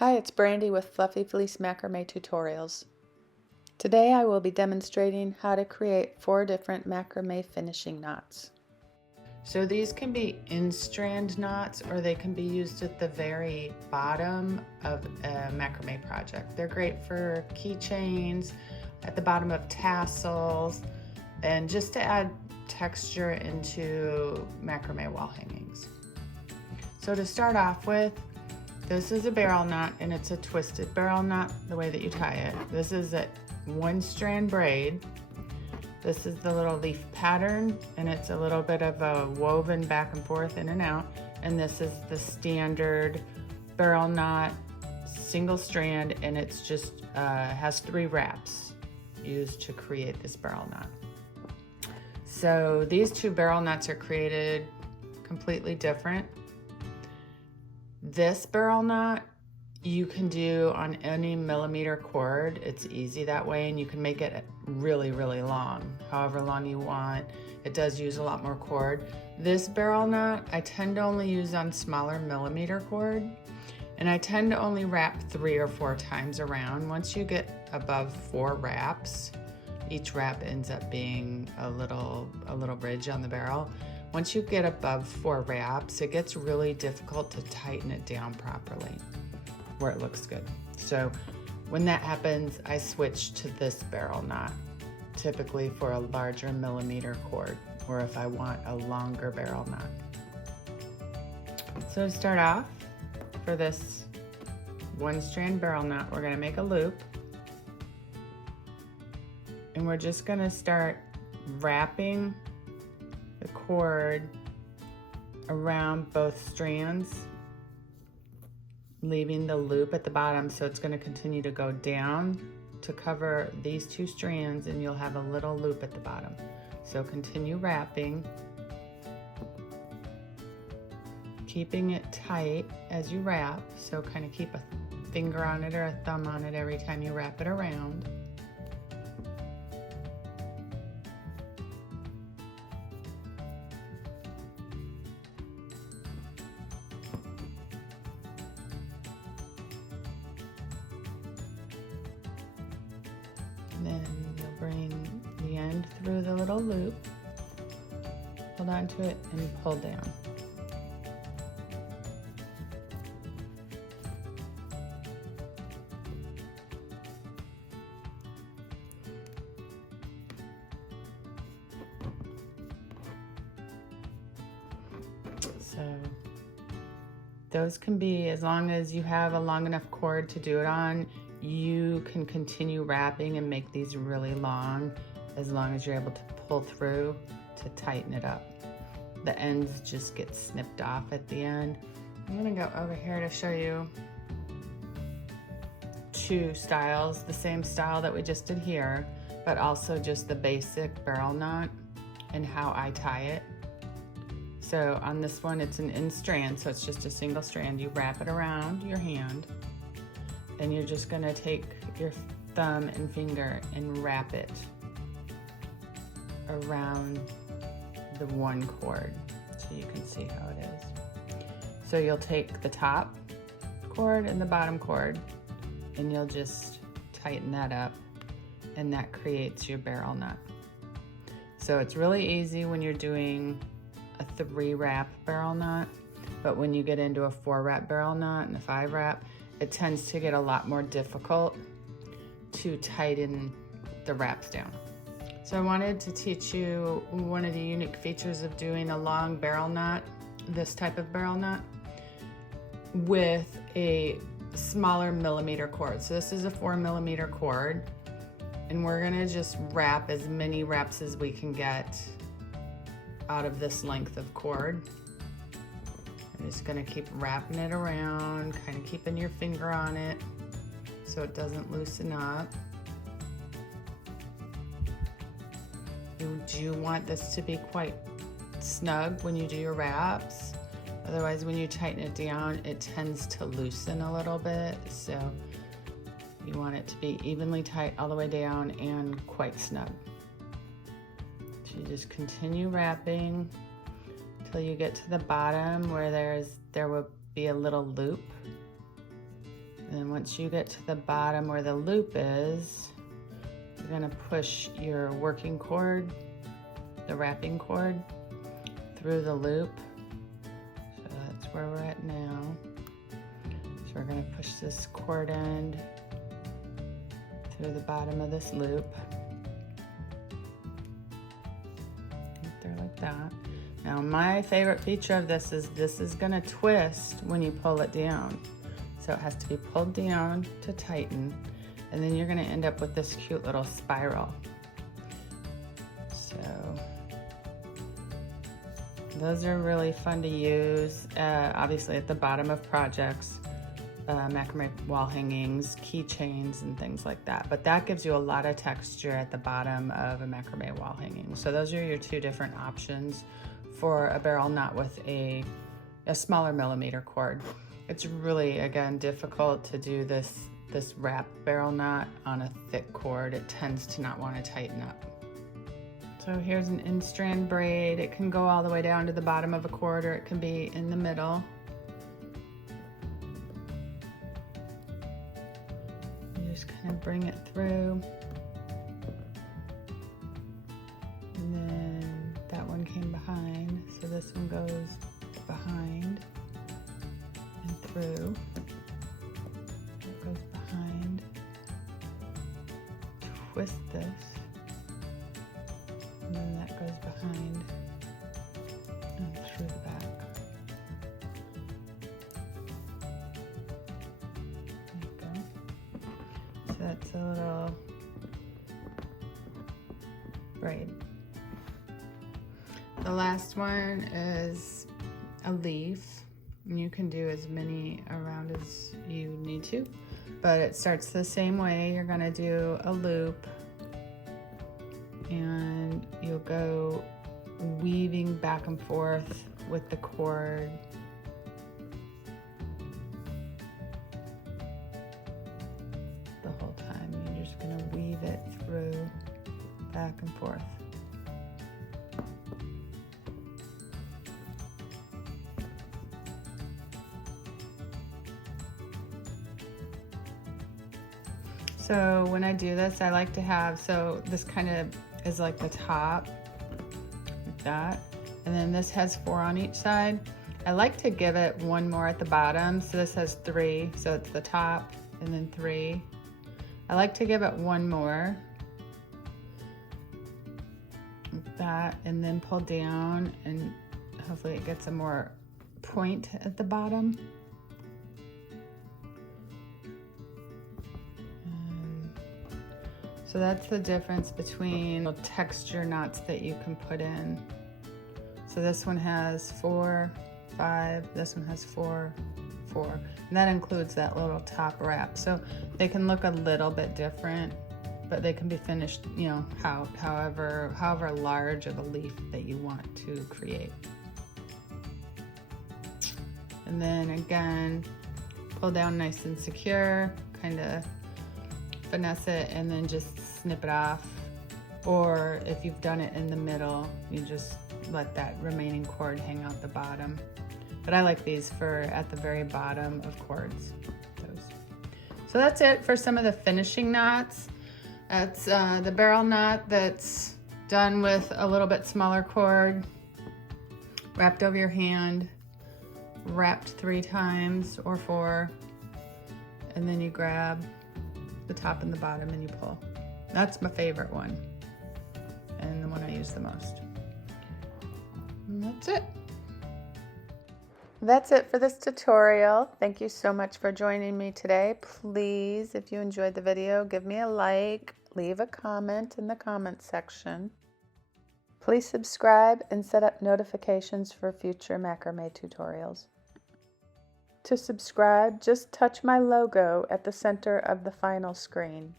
Hi, it's Brandy with Fluffy Fleece Macrame Tutorials. Today I will be demonstrating how to create 4 different macrame finishing knots. So these can be in-strand knots or they can be used at the very bottom of a macrame project. They're great for keychains, at the bottom of tassels, and just to add texture into macrame wall hangings. So to start off with, this is a barrel knot, and it's a twisted barrel knot the way that you tie it. This is a 1-strand braid. This is the little leaf pattern, and it's a little bit of a woven back and forth, in and out. And this is the standard barrel knot, single strand, and it's just has 3 wraps used to create this barrel knot. So these 2 barrel knots are created completely different. This barrel knot you can do on any millimeter cord. It's easy that way, and you can make it really, really long, however long you want. It does use a lot more cord. This barrel knot I tend to only use on smaller millimeter cord, and I tend to only wrap 3 or 4 times around. Once you get above 4 wraps, each wrap ends up being a little ridge on the barrel. Once you get above 4 wraps, it gets really difficult to tighten it down properly where it looks good. So when that happens, I switch to this barrel knot, typically for a larger millimeter cord, or if I want a longer barrel knot. So to start off, for this 1-strand barrel knot, we're gonna make a loop, and we're just gonna start wrapping the cord around both strands, leaving the loop at the bottom, so it's going to continue to go down to cover these 2 strands, and you'll have a little loop at the bottom. So continue wrapping, keeping it tight as you wrap, so kind of keep a finger on it or a thumb on it every time you wrap it around. Then you'll bring the end through the little loop, hold on to it, and pull down. So those can be, as long as you have a long enough cord to do it on, you can continue wrapping and make these really long as you're able to pull through to tighten it up. The ends just get snipped off at the end. I'm gonna go over here to show you 2 styles, the same style that we just did here, but also just the basic barrel knot and how I tie it. So on this one, it's an in-strand, so it's just a single strand. You wrap it around your hand, and you're just gonna take your thumb and finger and wrap it around the 1 cord so you can see how it is. So you'll take the top cord and the bottom cord, and you'll just tighten that up, and that creates your barrel knot. So it's really easy when you're doing a 3-wrap barrel knot, but when you get into a 4-wrap barrel knot and a 5-wrap, it tends to get a lot more difficult to tighten the wraps down. So I wanted to teach you one of the unique features of doing a long barrel knot, this type of barrel knot, with a smaller millimeter cord. So this is a 4mm cord, and we're gonna just wrap as many wraps as we can get out of this length of cord. I'm just gonna keep wrapping it around, kind of keeping your finger on it so it doesn't loosen up. You do want this to be quite snug when you do your wraps. Otherwise, when you tighten it down, it tends to loosen a little bit. So you want it to be evenly tight all the way down and quite snug. So you just continue wrapping till you get to the bottom where there will be a little loop And then once you get to the bottom where the loop is, you're gonna push your working cord, the wrapping cord, through the loop. So that's where we're at now. So we're gonna push this cord end through the bottom of this loop. Right there like that. Now my favorite feature of this is gonna twist when you pull it down. So it has to be pulled down to tighten, and then you're gonna end up with this cute little spiral. So those are really fun to use, obviously at the bottom of projects, macrame wall hangings, keychains, and things like that. But that gives you a lot of texture at the bottom of a macrame wall hanging. So those are your two different options for a barrel knot with a smaller millimeter cord. It's really, again, difficult to do this wrap barrel knot on a thick cord. It tends to not want to tighten up. So here's an end strand braid. It can go all the way down to the bottom of a cord, or it can be in the middle. You just kind of bring it through. And then that one came behind, so this one goes behind and through. It goes behind. Twist this. And then that goes behind and through the back. There you go. So that's a little braid. The last one is a leaf. And you can do as many around as you need to, but it starts the same way. You're gonna do a loop, and you'll go weaving back and forth with the cord. The whole time, you're just gonna weave it through, back and forth. So when I do this, I like to have, so this kind of is like the top, like that. And then this has 4 on each side. I like to give it one more at the bottom. So this has 3, so it's the top and then 3. I like to give it one more, like that, and then pull down, and hopefully it gets a more point at the bottom. So that's the difference between the texture knots that you can put in. So this one has 4, 5, this one has 4, 4. And that includes that little top wrap. So they can look a little bit different, but they can be finished, you know, however large of a leaf that you want to create. And then again, pull down nice and secure, kind of finesse it, and then just snip it off. Or if you've done it in the middle, you just let that remaining cord hang out the bottom. But I like these for at the very bottom of cords. So that's it for some of the finishing knots. That's the barrel knot that's done with a little bit smaller cord, wrapped over your hand, wrapped 3 times or 4, and then you grab the top and the bottom and you pull. That's my favorite one, and the one I use the most. And that's it. That's it for this tutorial. Thank you so much for joining me today. Please, if you enjoyed the video, give me a like, leave a comment in the comment section. Please subscribe and set up notifications for future macrame tutorials. To subscribe, just touch my logo at the center of the final screen.